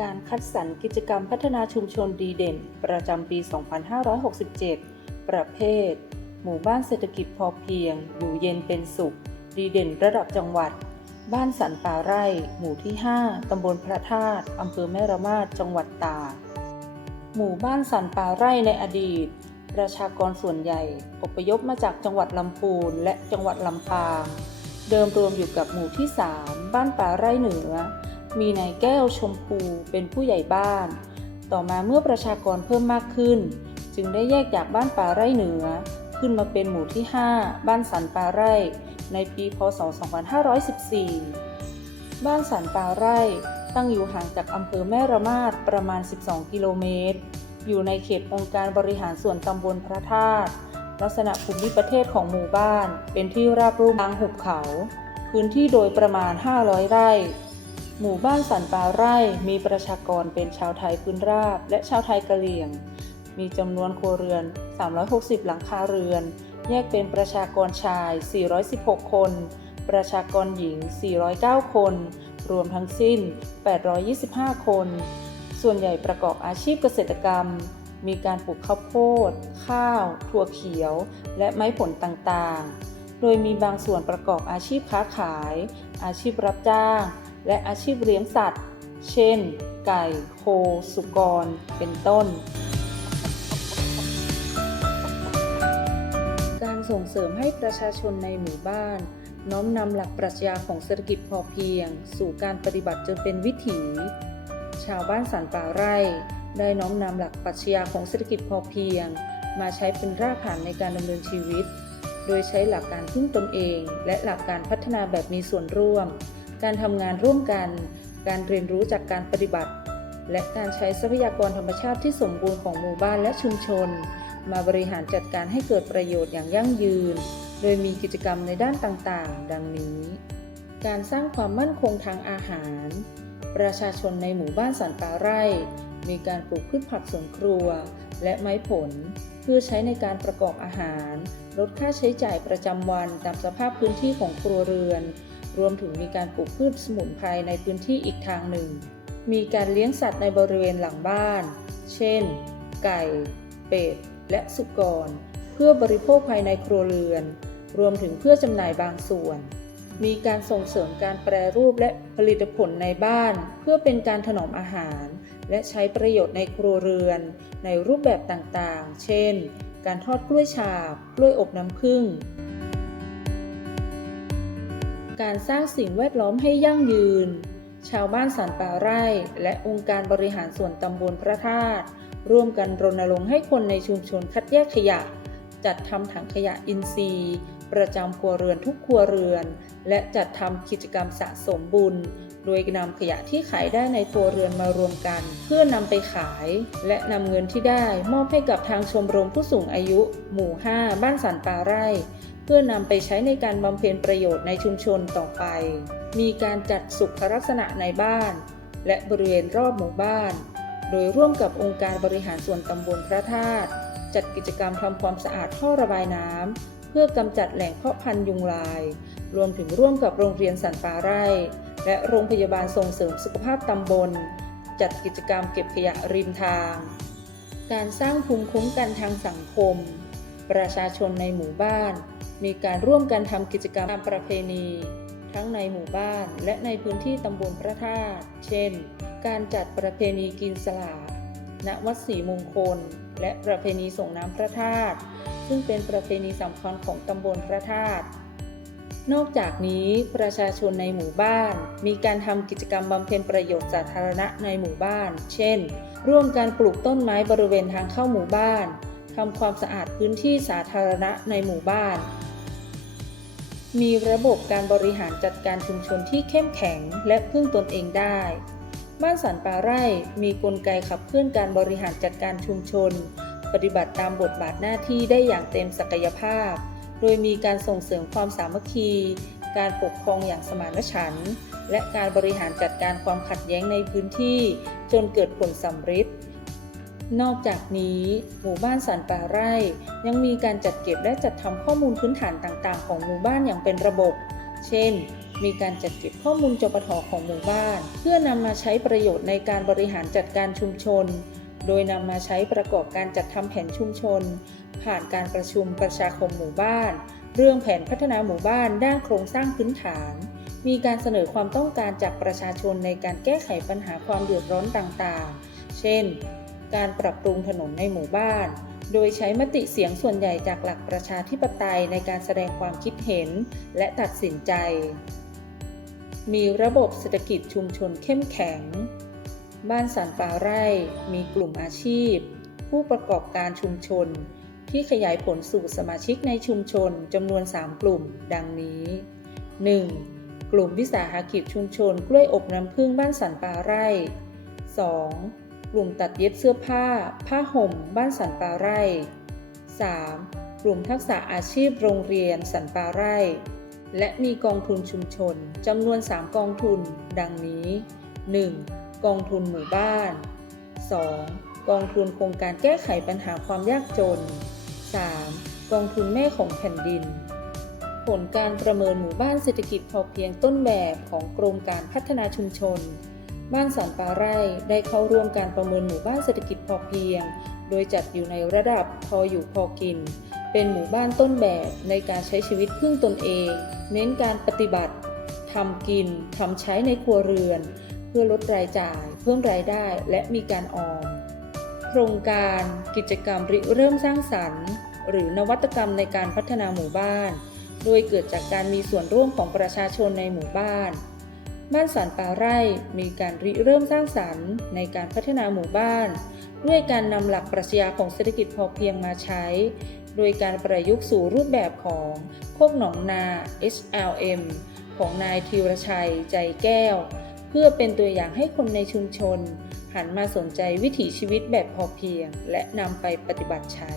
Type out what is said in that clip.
การคัดสรรกิจกรรมพัฒนาชุมชนดีเด่น ประจำปี 2567 ประเภท หมู่บ้านเศรษฐกิจพอเพียง อยู่เย็นเป็นสุข ดีเด่นระดับจังหวัด บ้านสันป่าไร่ หมู่ที่ 5 ตำบลพระธาตุอำเภอแม่ระมาดจังหวัดตากหมู่บ้านสันป่าไร่ในอดีต ประชากรส่วนใหญ่อพยพมาจากจังหวัดลำพูนและจังหวัดลำปาง เดิมรวมอยู่กับหมู่ที่ 3 บ้านป่าไร่เหนือ มีนายแก้วชมพูเป็นผู้ใหญ่บ้าน ต่อมาเมื่อประชากรเพิ่มมากขึ้น จึงได้แยกจากบ้านป่าไร่เหนือ ขึ้นมาเป็นหมู่ที่ 5 บ้านสันป่าไร่ ในปีพศ 2514 บ้านสันป่าไร่ตั้งอยู่ห่างจากอำเภอแม่ระมาดประมาณ 12 กิโลเมตร อยู่ในเขตองค์การบริหารส่วนตำบลพระธาตุลักษณะภูมิประเทศของหมู่บ้าน เป็นที่ราบรุ่มทางหุบเขา พื้นที่โดยประมาณ 500 ไร่ หมู่บ้านสันป่าไร่มีประชากรเป็นชาวไทยพื้นราบ และชาวไทยกะเหรี่ยง มีจำนวนครัวเรือน 360 หลังคาเรือน แยกเป็นประชากรชาย 416 คน ประชากรหญิง 409 คน รวมทั้งสิ้น 825 คน ส่วนใหญ่ประกอบอาชีพเกษตรกรรม มีการปลูกข้าวโพด ข้าว ถั่วเขียว และไม้ผลต่างๆ โดยมีบางส่วนประกอบอาชีพค้าขาย อาชีพรับจ้าง และอาชีพเลี้ยงสัตว์ เช่น ไก่ โค สุกร เป็นต้น การส่งเสริมให้ประชาชนในหมู่บ้าน น้อมนำหลักปรัชญาของเศรษฐกิจพอเพียง สู่การปฏิบัติจนเป็นวิถี ชาวบ้านสันป่าไร่ ได้น้อมนำหลักปรัชญาของเศรษฐกิจพอเพียง มาใช้เป็นรากฐานในการดำเนินชีวิตโดยใช้หลักการพึ่งตนเอง และหลักการพัฒนาแบบมีส่วนร่วม การทำงานร่วมกัน การเรียนรู้จากการปฏิบัติ และการใช้ทรัพยากรธรรมชาติที่สมบูรณ์ของหมู่บ้านและชุมชน มาบริหารจัดการให้เกิดประโยชน์อย่างยั่งยืน โดยมีกิจกรรมในด้านต่างๆ ดังนี้ การสร้างความมั่นคงทางอาหาร ประชาชนในหมู่บ้านสันป่าไร่ มีการปลูกพืชผักสวนครัว และไม้ผลเพื่อใช้ในการประกอบอาหาร ลดค่าใช้จ่ายประจำวันตามสภาพพื้นที่ของครัวเรือน รวมถึงมีการปลูกพืชสมุนไพรในพื้นที่อีกทางหนึ่ง มีการเลี้ยงสัตว์ในบริเวณหลังบ้าน เช่น ไก่ เป็ด และสุกร เพื่อบริโภคภายในครัวเรือน รวมถึงเพื่อจำหน่ายบางส่วน มีการส่งเสริมการแปรรูปและผลิตผลในบ้าน เพื่อเป็นการถนอมอาหาร และใช้ประโยชน์ในครัวเรือน ในรูปแบบต่างๆ เช่น การทอดกล้วยฉาบ กล้วยอบน้ำผึ้ง การสร้างสิ่งแวดล้อมให้ยั่งยืน ชาวบ้านสันป่าไร่ และองค์การบริหารส่วนตำบลพระธาตุร่วมกันรณรงค์ให้คนในชุมชนคัดแยกขยะ จัดทำถังขยะอินทรีย์ ประจำครัวเรือนทุกครัวเรือน และจัดทำกิจกรรมสะสมบุญ โดยนำขยะที่ขายได้ในครัวเรือนมารวมกัน เพื่อนำไปขาย และนำเงินที่ได้มอบให้กับทางชมรมผู้สูงอายุ หมู่ 5 บ้านสันป่าไร่ เพื่อนำไปใช้ในการบำเพ็ญประโยชน์ในชุมชนต่อไป มีการจัดสุขลักษณะในบ้าน และบริเวณรอบหมู่บ้าน โดยร่วมกับองค์การบริหารส่วนตำบลพระธาตุจัดกิจกรรมทำความสะอาดท่อระบายน้ำเพื่อกำจัดแหล่งเพาะพันธุ์ยุงลาย รวมถึงร่วมกับโรงเรียนสันป่าไร่ และโรงพยาบาลส่งเสริมสุขภาพตำบล จัดกิจกรรมเก็บขยะริมทาง การสร้างภูมิคุ้มกันทางสังคม ประชาชนในหมู่บ้าน มีการร่วมกันทำกิจกรรมตามประเพณี ทั้งในหมู่บ้านและในพื้นที่ตำบลพระธาตุ เช่น การจัดประเพณีกินสลาณวัดศรีมงคล และประเพณีส่งน้ำพระธาตุซึ่งเป็นประเพณีสำคัญของตำบลพระธาตุนอกจากนี้ประชาชนในหมู่บ้าน มีการทำกิจกรรมบำเพ็ญประโยชน์สาธารณะในหมู่บ้าน เช่น ร่วมการปลูกต้นไม้บริเวณทางเข้าหมู่บ้านทำความสะอาดพื้นที่สาธารณะในหมู่บ้าน มีระบบการบริหารจัดการชุมชนที่เข้มแข็งและพึ่งตนเองได้ บ้านสันป่าไร่มีกลไกขับเคลื่อนการบริหารจัดการชุมชน ปฏิบัติตามบทบาทหน้าที่ได้อย่างเต็มศักยภาพ โดยมีการส่งเสริมความสามัคคี การปกครองอย่างสมานฉันท์และการบริหารจัดการความขัดแย้งในพื้นที่ จนเกิดผลสำฤทธิ์ นอกจากนี้หมู่บ้านสันป่าไร่ ยังมีการจัดเก็บและจัดทำข้อมูลพื้นฐานต่างๆ ของหมู่บ้านอย่างเป็นระบบ เช่น มีการจัดเก็บข้อมูลจปทของหมู่บ้าน เพื่อนำมาใช้ประโยชน์ในการบริหารจัดการชุมชน โดยนำมาใช้ประกอบการจัดทำแผนชุมชน ผ่านการประชุมประชาคมหมู่บ้าน เรื่องแผนพัฒนาหมู่บ้านด้านโครงสร้างพื้นฐาน มีการเสนอความต้องการจากประชาชนในการแก้ไขปัญหาความเดือดร้อนต่างๆ เช่น การปรับปรุงถนนในหมู่บ้าน โดยใช้มติเสียงส่วนใหญ่จากหลักประชาธิปไตยในการแสดงความคิดเห็นและตัดสินใจ มีระบบเศรษฐกิจชุมชนเข้มแข็ง บ้านสันป่าไร่ มีกลุ่มอาชีพ ผู้ประกอบการชุมชน ที่ขยายผลสู่สมาชิกในชุมชนจำนวน 3 กลุ่ม ดังนี้ 1. กลุ่มวิสาหกิจชุมชนกล้วยอบน้ำผึ้งบ้านสันป่าไร่ 2. กลุ่มตัดเย็บเสื้อผ้า ผ้าห่ม บ้านสันป่าไร่ 3. กลุ่มทักษะอาชีพโรงเรียนสันป่าไร่ และมีกองทุนชุมชนจำนวน 3 กองทุน ดังนี้ 1. กองทุนหมู่บ้าน 2. กองทุนโครงการแก้ไขปัญหาความยากจน 3. กองทุนแม่ของแผ่นดิน ผลการประเมินหมู่บ้านเศรษฐกิจพอเพียงต้นแบบของกรมการพัฒนาชุมชน บ้านสันป่าไร่ได้เข้าร่วมการประเมินหมู่บ้านเศรษฐกิจพอเพียง โดยจัดอยู่ในระดับพออยู่พอกิน เป็นหมู่บ้านต้นแบบในการใช้ชีวิตพึ่งตนเอง เน้นการปฏิบัติทำกินทำใช้ในครัวเรือน เพื่อลดรายจ่าย เพิ่มรายได้และมีการออม โครงการกิจกรรมริเริ่มสร้างสรรค์ หรือนวัตกรรมในการพัฒนาหมู่บ้าน โดยเกิดจากการมีส่วนร่วมของประชาชนในหมู่บ้าน บ้านสันป่าไร่มีการริเริ่มสร้างสรรค์ในการพัฒนาหมู่บ้าน ด้วยการนำหลักปรัชญาของเศรษฐกิจพอเพียงมาใช้ โดยการประยุกต์สู่รูปแบบของโคกหนองนา HLM ของนายธีรชัยใจแก้ว เพื่อเป็นตัวอย่างให้คนในชุมชน หันมาสนใจวิถีชีวิตแบบพอเพียง และนำไปปฏิบัติใช้